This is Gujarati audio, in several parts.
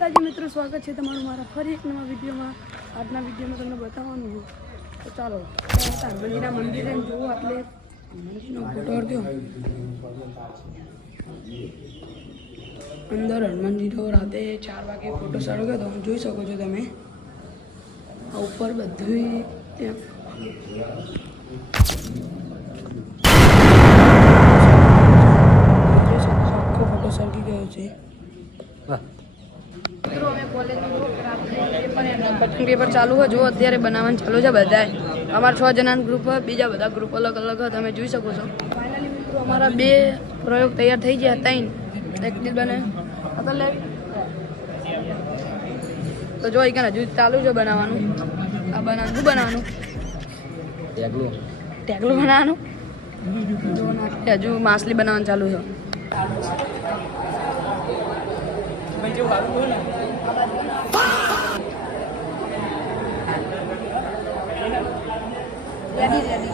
મિત્રો સ્વાગત છે તમારું મારા ફરી એક નવા વિડીયોમાં। આજના વિડીયોમાં તમને બતાવવાનું છે તો ચાલો હનુમાનજીના મંદિરે જોવો એટલે હનુમાનજીનો ફોટો અડ્યો અંદર હનુમાનજીનો રાતે 4 વાગે ફોટો સળગ્યો તો જોઈ શકો છો તમે આ ઉપર બધું આખો ફોટો સળગી ગયો છે। पटन पेपर चालू है जो अत्यारे बनावन चालू है बधाय अमार 6 जनान ग्रुप है बीजा बधा ग्रुप अलग अलग है तमे જોઈ શકો છો। फाइनली मित्रों हमारा 2 प्रयोग तैयार થઈ ગયા 3 एक दिन बने अतल ले तो जो इकन हजू चालू है बनावવાનું आ बनावવાનું बनावવાનું टेगलो बनावવાનું जो ना हजू माछली बनावવાનું चालू है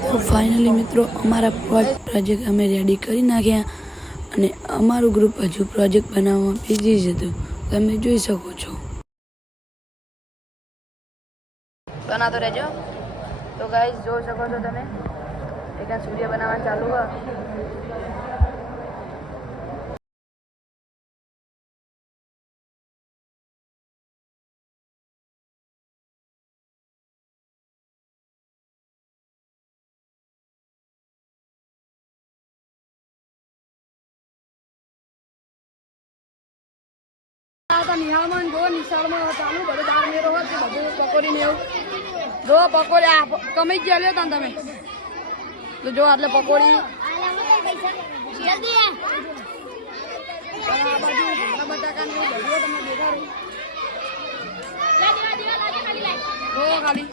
तो फाइनली मित्रों अमारा प्रोजेक्ट अमे रेडी करी नाख्या अने अमारू ग्रुप हजू प्रोजेक्ट बनाववा बीजी छे तो तमे जोई सको छो। बनातो रहेजो। तो गाइस जोई सको छो तमे एक सूर्य बनाववा चालू है। निहाळमां जो निशाळमां चालू बधो दार मेरो होत ते बधो पकोड़ी ने जो पकोड़ी आ कमी ज ल्यो तन तमे तो जो आटले पकोड़ी जल्दी आ बाजू बटाका ने बधो तमे देखा रे ला दिवा खाली लाइ ओ खाली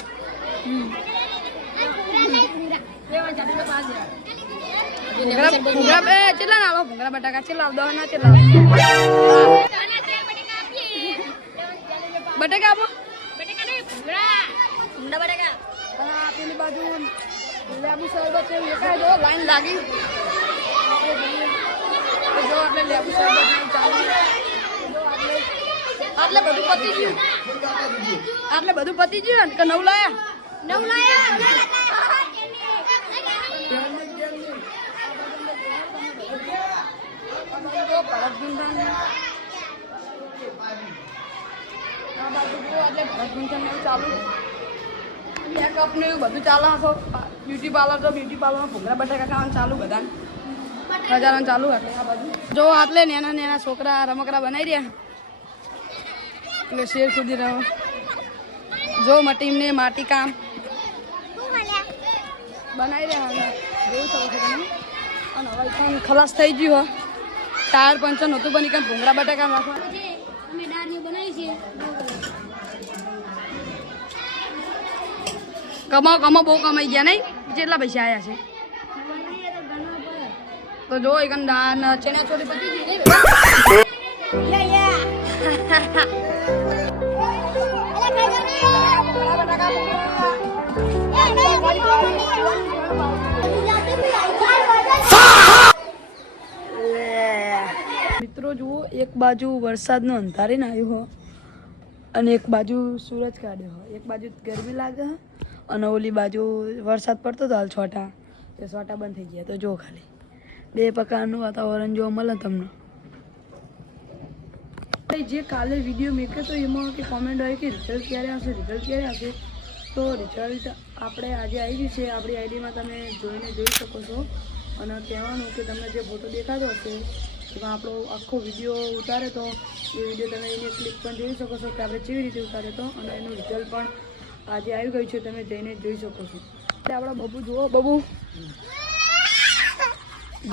लेवा चाटी पे पास भूंगरा ए चला ना लो भूंगरा बटाका चला दो ना चला बटेका आपो बटेका नहीं भूंगरा भूंगरा बटेका हां पेली बाजू लेबू शरबत ने लेखा जो लाइन लागी जो आपने लेबू शरबत ने चालू आटले બધું પતી ગયું આટલે બધું પતી ગયું કે નવ લાયા चालू मेकअप ने बधु चाले ब्यूटी पार्लर तो ब्यूटी पार्लर में भूंगरा बटाका खावा चालू बधा खजाना चालू है आ बाजू जो आटले नेना नेना छोकरा रमकड़ा बनाई रहा એટલે શેર સુધી રહો જો મટીમ ને માટી કામ બનાઈ રહ્યા જોઈ શકો છો તમે અને હવે કામ ખલાસ થઈ ગયું હે ટાયર પંચર નહોતું બની કે ભૂંગરા બટાકા નાખવા અમે ડાળીઓ બનાવી છે कमाओ कमाओ बहुत कमाई गया नहीं जेटला पैसा आया छे तो जो एक दान चना छोटी पति जी नहीं या मित्रों जुओ एक बाजू वरसाद नो अंधारी न आयो हो અને એક બાજુ સૂરજ કાઢ્યો હોય એક બાજુ ગરમી લાગે અને ઓલી બાજુ વરસાદ પડતો તો હાલ છોટા તે છોટા બંધ થઈ ગયા તો જો ખાલી બે પ્રકારનું વાતાવરણ જોવા મળે તમને જે કાલે વિડીયો મેક્યો તો એમાં કે કોમેન્ટ હોય કે રિઝલ્ટ ક્યારે આવશે તો રિઝલ્ટ આપણે આજે આવી ગયું છે આપણી આઈડીમાં તમે જોઈને જોઈ શકો છો અને કહેવાનું કે તમને જે ફોટો દેખાતો હશે એમાં આપણો આખો વિડીયો ઉતારે તો એ વિડીયો તમે એની ક્લિપ પણ જોઈ શકો છો કે આપણે કેવી રીતે ઉતારે તો અને એનું રિઝલ્ટ પણ આજે આવી ગયું છે તમે જઈને જોઈ શકો છો આપણા બબુ જુઓ બબુ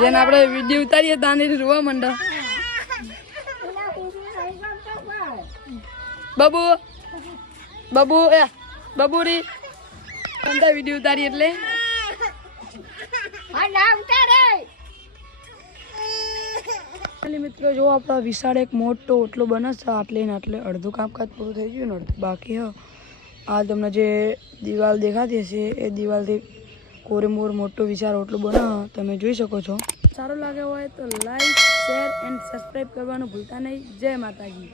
જેને આપણે વિડીયો ઉતારીએ તાને રોવા માંડા બબુ બબુ એ બબુરી કંતા વિડીયો ઉતારી એટલે હા ના ઉતારે મિત્રો જો આપણા વિશાળ એક મોટો ઓટલો બને છે આટલે ને આટલે અડધું કામકાજ પૂરું થઈ ગયું ને અડધું બાકી હ આ તમને જે દિવાલ દેખાતી હશે એ દિવાલથી કોરેમોર મોટો વિશાળ ઓટલો બને તમે જોઈ શકો છો। સારો લાગ્યો હોય તો લાઈક શેર એન્ડ સબસ્ક્રાઈબ કરવાનું ભૂલતા નહીં। જય માતાજી।